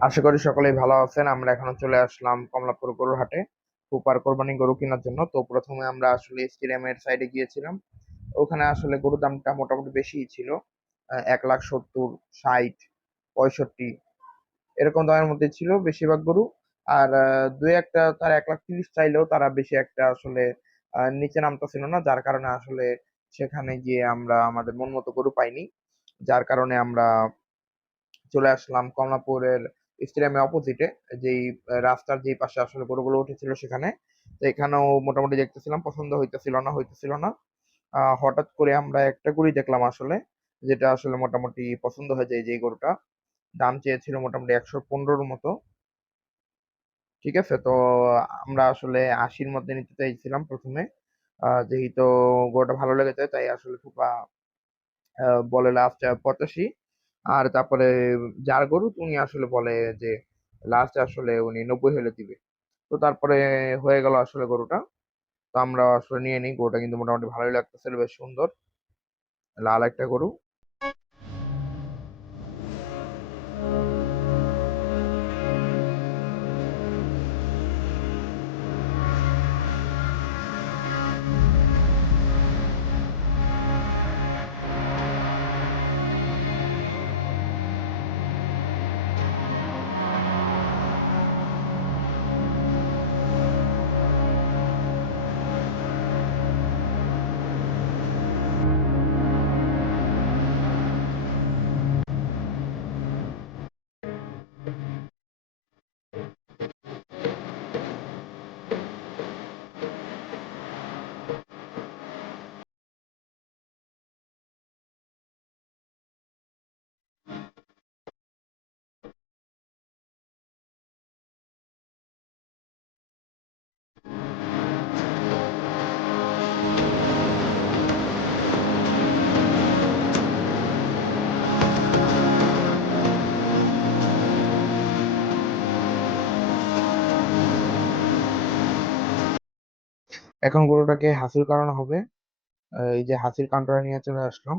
আশা করি সকলেই ভালো আছেন। আমরা এখন চলে আসলাম কমলাপুর গরুর হাটে। সুপার কোরবানি গরু কেনার জন্য। তো প্রথমে আমরা আসলে স্টেডিয়ামের সাইডে গিয়েছিলাম। ওখানে আসলে গরুর দামটা মোটামুটি বেশিই ছিল। এক লাখ সত্তর, ষাট, পঁয়ষট্টি এরকম দামের মধ্যে ছিল বেশিরভাগ গরু। আর দুই একটা তার এক লাখ তিরিশ চাইলেও তারা বেশি একটা আসলে নিচে নামতেছিল না। যার কারণে আসলে সেখানে গিয়ে আমরা আমাদের মন মতো গরু পাইনি। যার কারণে আমরা চলে আসলাম কমলাপুরের স্টেডিয়ামের অপোজিটে, যেই রাস্তার যেই পাশে আসলে গরুগুলো উঠেছিল সেখানে, তো এখানেও মোটামুটি দেখতেছিলাম, পছন্দ হইতেছিল না হইতেছিল না। হঠাৎ করে আমরা একটা গরুই দেখলাম আসলে, যেটা আসলে মোটামুটি পছন্দ হয়ে যায় যে গরুটা। দাম চেয়েছিল মোটামুটি একশো পনেরোর মতো। ঠিক আছে, তো আমরা আসলে আশির মধ্যে নিতে চাইছিলাম প্রথমে। যেহেতু গরুটা ভালো লেগেছে, তাই আসলে ফুপা বলে লাস্ট পঁচাশি। আর তারপরে যার গরু, উনি আসলে বলে যে লাস্ট আসলে উনি নব্বই হলে দিবে। তো তারপরে হয়ে গেল আসলে গরুটা। তো আমরা আসলে নিয়ে নিই। গরুটা কিন্তু মোটামুটি ভালোই লাগতেছিল বেশ সুন্দর। লাল একটা গরু। এখন গরুটাকে হাসির কারণ হবে। এই যে হাসির কাউন্টারে নিয়ে চলে আসলাম।